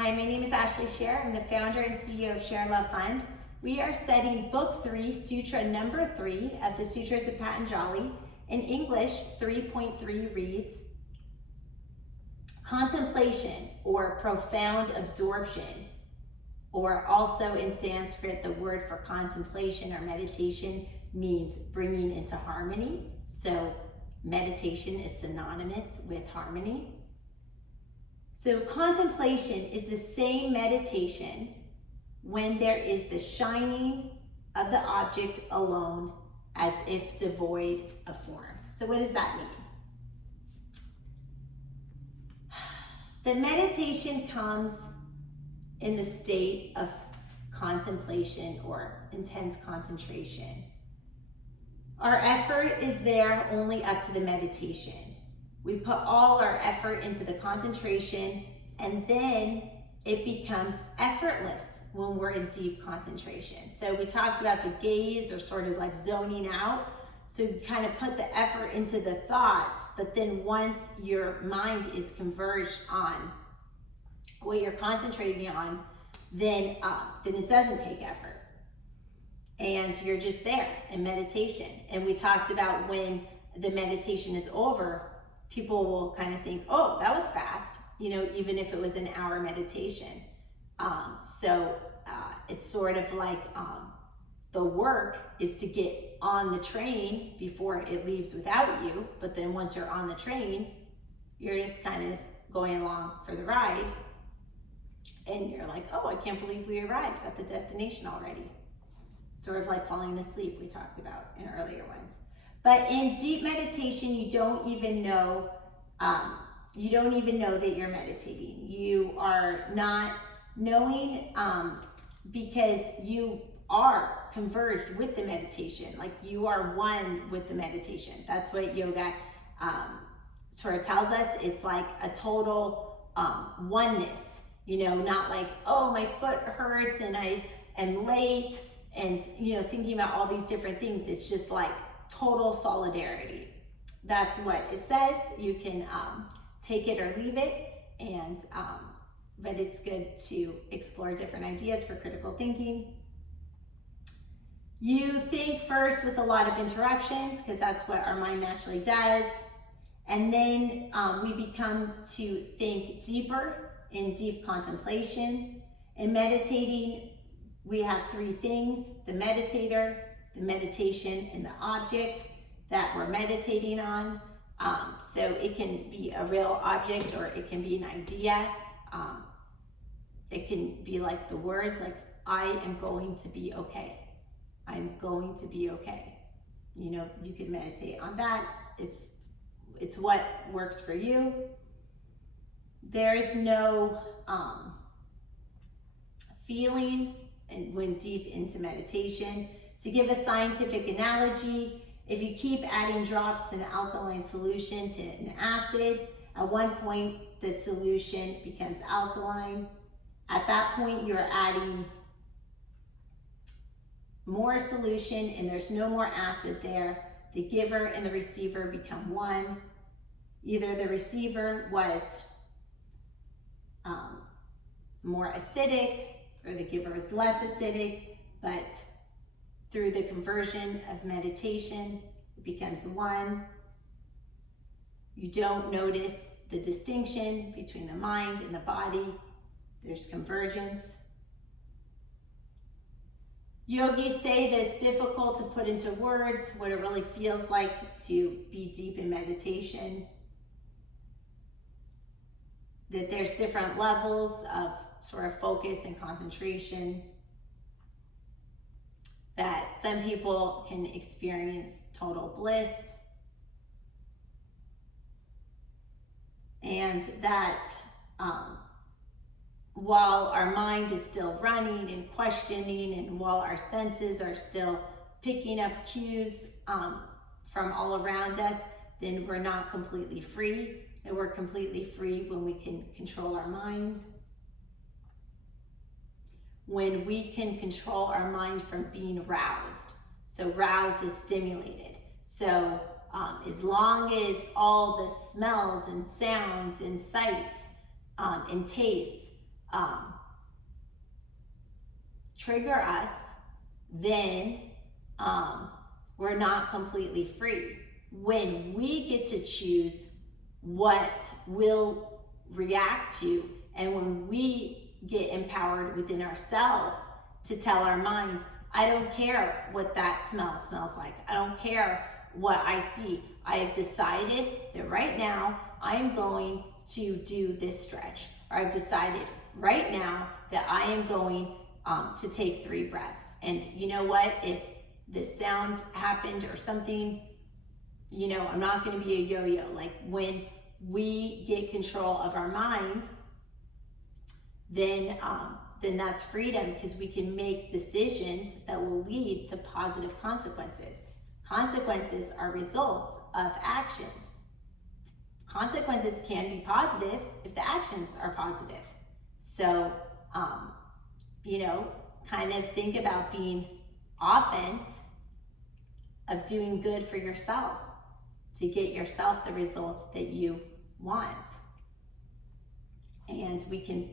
Hi, my name is Ashley Scher. I'm the founder and CEO of ShareLove.Fund. We are studying Book 3, Sutra number 3 of the Sutras of Patanjali. In English, 3.3 reads, contemplation or profound absorption, or also in Sanskrit, the word for contemplation or meditation means bringing into harmony. So meditation is synonymous with harmony. So contemplation is the same meditation when there is the shining of the object alone as if devoid of form. So what does that mean? The meditation comes in the state of contemplation or intense concentration. Our effort is there only up to the meditation. We put all our effort into the concentration, and then it becomes effortless when we're in deep concentration. So we talked about the gaze, or sort of like zoning out. So you kind of put the effort into the thoughts, but then once your mind is converged on what you're concentrating on, then it doesn't take effort. And you're just there in meditation. And we talked about when the meditation is over, people will kind of think, oh, that was fast, even if it was an hour meditation. It's sort of like the work is to get on the train before it leaves without you. But then once you're on the train, you're just kind of going along for the ride. And you're like, oh, I can't believe we arrived at the destination already. Sort of like falling asleep, we talked about in earlier ones. But in deep meditation, you don't even know that you're meditating. You are not knowing because you are converged with the meditation. Like you are one with the meditation. That's what yoga sort of tells us. It's like a total oneness, not like, oh, my foot hurts and I am late and, thinking about all these different things. It's just like total solidarity. That's what it says. You can take it or leave it, and but it's good to explore different ideas for critical thinking. You think first with a lot of interruptions, because that's what our mind naturally does, and then we become to think deeper in deep contemplation. In meditating, we have three things: the meditator, the meditation, and the object that we're meditating on. So it can be a real object, or it can be an idea. It can be like the words, like, I am going to be okay. I'm going to be okay. You can meditate on that. It's what works for you. There is no feeling when deep into meditation. To give a scientific analogy, if you keep adding drops to an alkaline solution to an acid, at one point the solution becomes alkaline. At that point, you're adding more solution and there's no more acid there. The giver and the receiver become one. Either the receiver was more acidic, or the giver was less acidic, but through the conversion of meditation, it becomes one. You don't notice the distinction between the mind and the body. There's convergence. Yogis say that it's difficult to put into words what it really feels like to be deep in meditation. That there's different levels of sort of focus and concentration. That some people can experience total bliss. And that while our mind is still running and questioning, and while our senses are still picking up cues from all around us, then we're not completely free. And we're completely free when we can control our mind. When we can control our mind from being roused. So roused is stimulated. So as long as all the smells and sounds and sights and tastes trigger us, then we're not completely free. When we get to choose what we'll react to, and when we get empowered within ourselves to tell our mind, I don't care what that smell smells like. I don't care what I see. I have decided that right now I'm going to do this stretch. Or I've decided right now that I am going to take 3 breaths. And you know what? If this sound happened or something, you know, I'm not going to be a yo-yo. Like when we get control of our mind, then that's freedom, because we can make decisions that will lead to positive consequences. Consequences are results of actions. Consequences can be positive if the actions are positive. So, you know, kind of think about being offense of doing good for yourself to get yourself the results that you want. And we can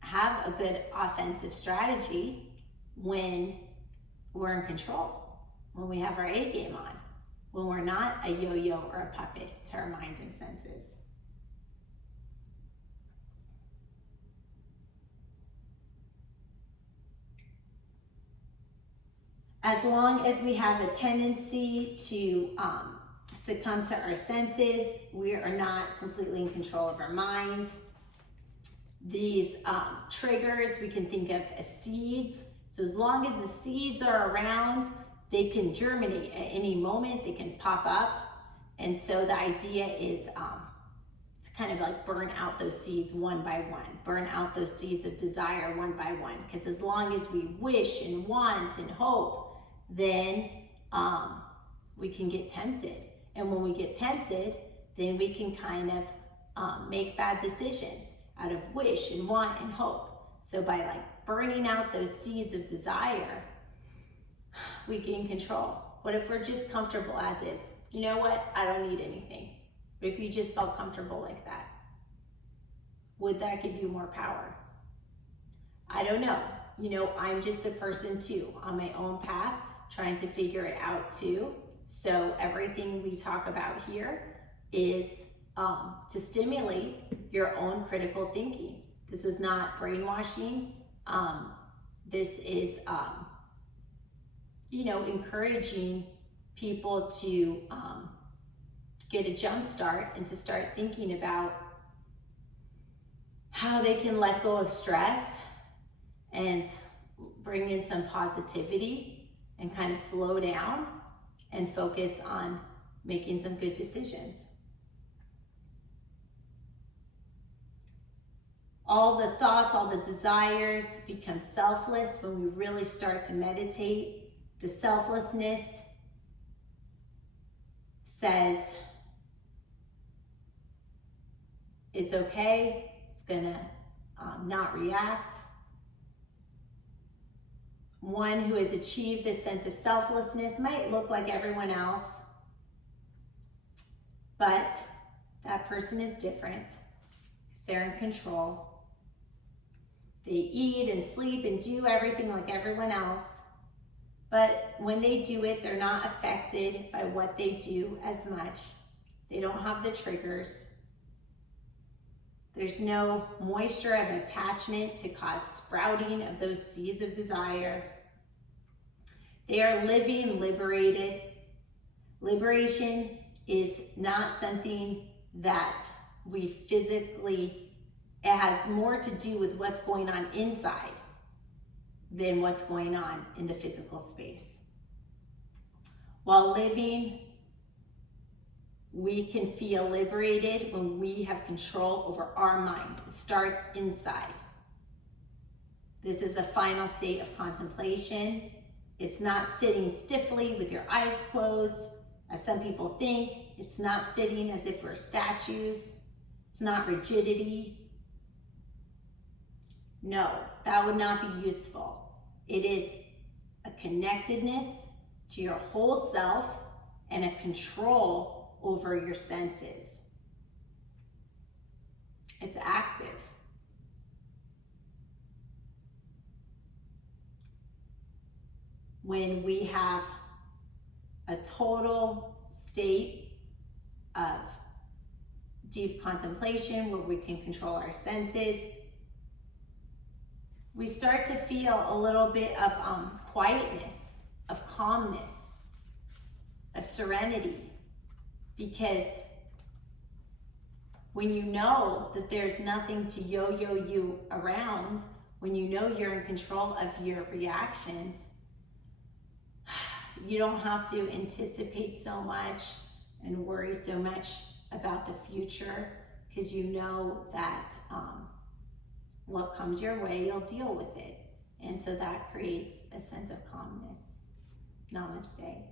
have a good offensive strategy when we're in control, when we have our A game on, when we're not a yo-yo or a puppet to our mind and senses. As long as we have a tendency to succumb to our senses, we are not completely in control of our mind. These triggers we can think of as seeds. So as long as the seeds are around, they can germinate at any moment, they can pop up. And so the idea is to kind of like burn out those seeds one by one, burn out those seeds of desire one by one. Because as long as we wish and want and hope, then we can get tempted. And when we get tempted, then we can kind of make bad decisions out of wish and want and hope. So by like burning out those seeds of desire, we gain control. What if we're just comfortable as is? You know what? I don't need anything. What if you just felt comfortable like that? Would that give you more power? I don't know. You know, I'm just a person too, on my own path, trying to figure it out too. So everything we talk about here is to stimulate your own critical thinking. This is not brainwashing. This is, you know, encouraging people to get a jump start and to start thinking about how they can let go of stress and bring in some positivity and kind of slow down and focus on making some good decisions. All the thoughts, all the desires become selfless when we really start to meditate. The selflessness says it's okay, it's gonna not react. One who has achieved this sense of selflessness might look like everyone else, but that person is different because they're in control. They eat and sleep and do everything like everyone else, but when they do it, they're not affected by what they do as much. They don't have the triggers. There's no moisture of attachment to cause sprouting of those seeds of desire. They are living liberated. Liberation is not something that we physically, it has more to do with what's going on inside than what's going on in the physical space. While living, we can feel liberated when we have control over our mind. It starts inside. This is the final state of contemplation. It's not sitting stiffly with your eyes closed, as some people think. It's not sitting as if we're statues. It's not rigidity. No, that would not be useful. It is a connectedness to your whole self and a control over your senses. It's active. when we have a total state of deep contemplation where we can control our senses, we start to feel a little bit of quietness, of calmness, of serenity. Because when you know that there's nothing to yo-yo you around, when you know you're in control of your reactions, you don't have to anticipate so much and worry so much about the future, because you know that what comes your way, you'll deal with it. And so that creates a sense of calmness. Namaste.